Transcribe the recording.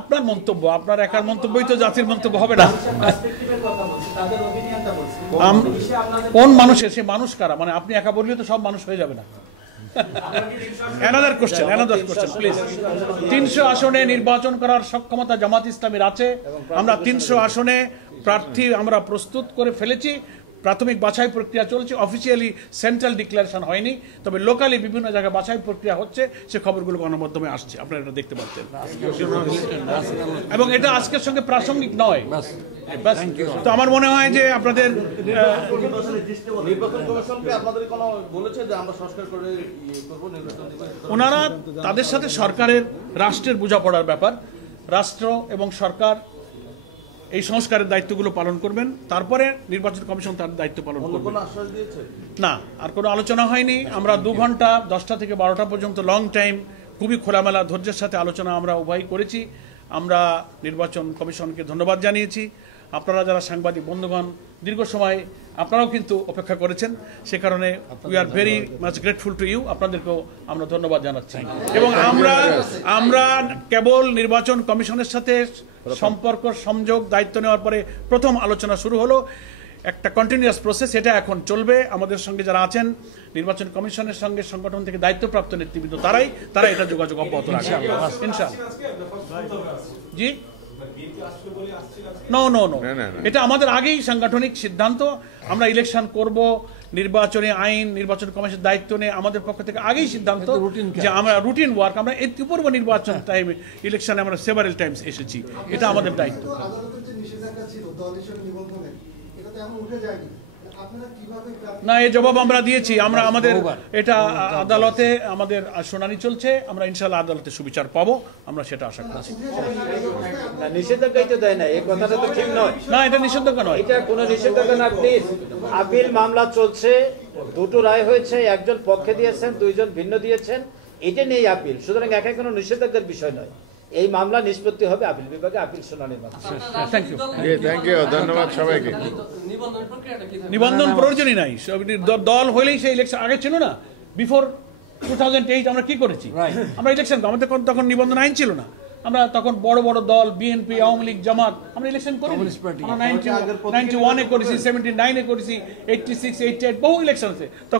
আপনার মন্তব্য, আপনার একার মন্তব্যই তো জাতির মন্তব্য হবে না। কোন মানুষের, সে মানুষ কারা? মানে আপনি একা বললে তো সব মানুষ হয়ে যাবে না। another question please. 300 আসনে নির্বাচন করার সক্ষমতা জামাত ইসলামীর আছে। আমরা 300 আসনে প্রার্থী আমরা প্রস্তুত করে ফেলেছি। প্রাথমিক বাছাই প্রক্রিয়া চলছে, অফিসিয়ালি সেন্ট্রাল ডিক্লারেশন হয়নি, তবে লোকালি বিভিন্ন জায়গায় বাছাই প্রক্রিয়া হচ্ছে, সে খবরগুলো গণমাধ্যমে আসছে, আপনারা এটা দেখতে পাচ্ছেন। এবং এটা আজকের সঙ্গে প্রাসঙ্গিক নয়। তো আমার মনে হয় যে আপনাদের ওনারা তাদের সাথে সরকারের রাষ্ট্রের বোঝাপড়ার ব্যাপার, রাষ্ট্র এবং সরকার এই সংস্কারের দায়িত্বগুলো পালন করবেন, তারপরে নির্বাচন কমিশন তার দায়িত্ব পালন করবে। না, আর কোনো আলোচনা হয়নি। আমরা 2 ঘন্টা 10টা থেকে 12টা পর্যন্ত লং টাইম খুবই খোলামেলা ধৈর্যের সাথে আলোচনা আমরা উভয় করেছি। আমরা নির্বাচন কমিশনকে ধন্যবাদ জানিয়েছি। আপনারা যারা সাংবাদিক বন্ধুগণ দীর্ঘ সময় আপনারাও কিন্তু অপেক্ষা করেছেন, সে কারণে we are very much grateful to you. আপনাদেরকেও আমরা ধন্যবাদ জানাচ্ছি। এবং আমরা কেবল নির্বাচন কমিশনের সাথে সম্পর্ক সংযোগ দায়িত্ব নেওয়ার পরে প্রথম আলোচনা শুরু হলো, একটা কন্টিনিউয়াস প্রসেস, এটা এখন চলবে। আমাদের সঙ্গে যারা আছেন নির্বাচন কমিশনের সঙ্গে সংগঠন থেকে দায়িত্বপ্রাপ্ত নেতৃবৃন্দ তারা এটা যোগাযোগ অব্যাহত রাখবে ইনশাআল্লাহ। জি নো, এটা আমাদের আগেই সাংগঠনিক সিদ্ধান্ত। আমরা ইলেকশন করব, নির্বাচনে আইন, নির্বাচন কমিশনের দায়িত্ব নিয়ে আমাদের পক্ষ থেকে আগেই সিদ্ধান্ত যে আমরা রুটিন ওয়ার্ক, আমরা পূর্ব নির্বাচন টাইমে ইলেকশনে আমরা সেভারেল টাইমস এসেছি, এটা আমাদের দায়িত্ব। না, এই জবাব আমরা দিয়েছি। আমাদের এটা আদালতে আমাদের শুনানি চলছে, আমরা ইনশাআল্লাহ আদালতে সুবিচার পাবো, আমরা সেটা আশা করছি। নিষেধাজ্ঞাই তো দেয় না, এই কথাটা তো ঠিক নয়। না, এটা নিষেধাজ্ঞা নয়, এটা কোনো নিষেধাজ্ঞা না। প্লিজ, আপিল মামলা চলছে, 2টো রায় হয়েছে, একজন পক্ষে দিয়েছেন, 2জন ভিন্ন দিয়েছেন, এটা নিয়েই আপিল। সুতরাং একাই কোনো নিষেধাজ্ঞার বিষয় নয়। এই মামলা নিষ্পত্তি হবে আপিল বিভাগে, আপিল শুনানির মাধ্যমে। থ্যাংক ইউ, ধন্যবাদ সবাইকে। নিবন্ধন প্রয়োজনই নাই, দল হইলেই সেই ইলেকশন আগে ছিল না। বিফোর 2008 আমরা কি করেছি? আমরা ইলেকশন, আমাদের তখন নিবন্ধন আইন ছিল না। আমরা তখন বড় বড় দল, বিএনপি, আওয়ামী লীগ, জামাত, আমরা ইলেকশন করি। 91-এ করেছি, 79-এ করেছি, 86, 88 বহু ইলেকশন আছে।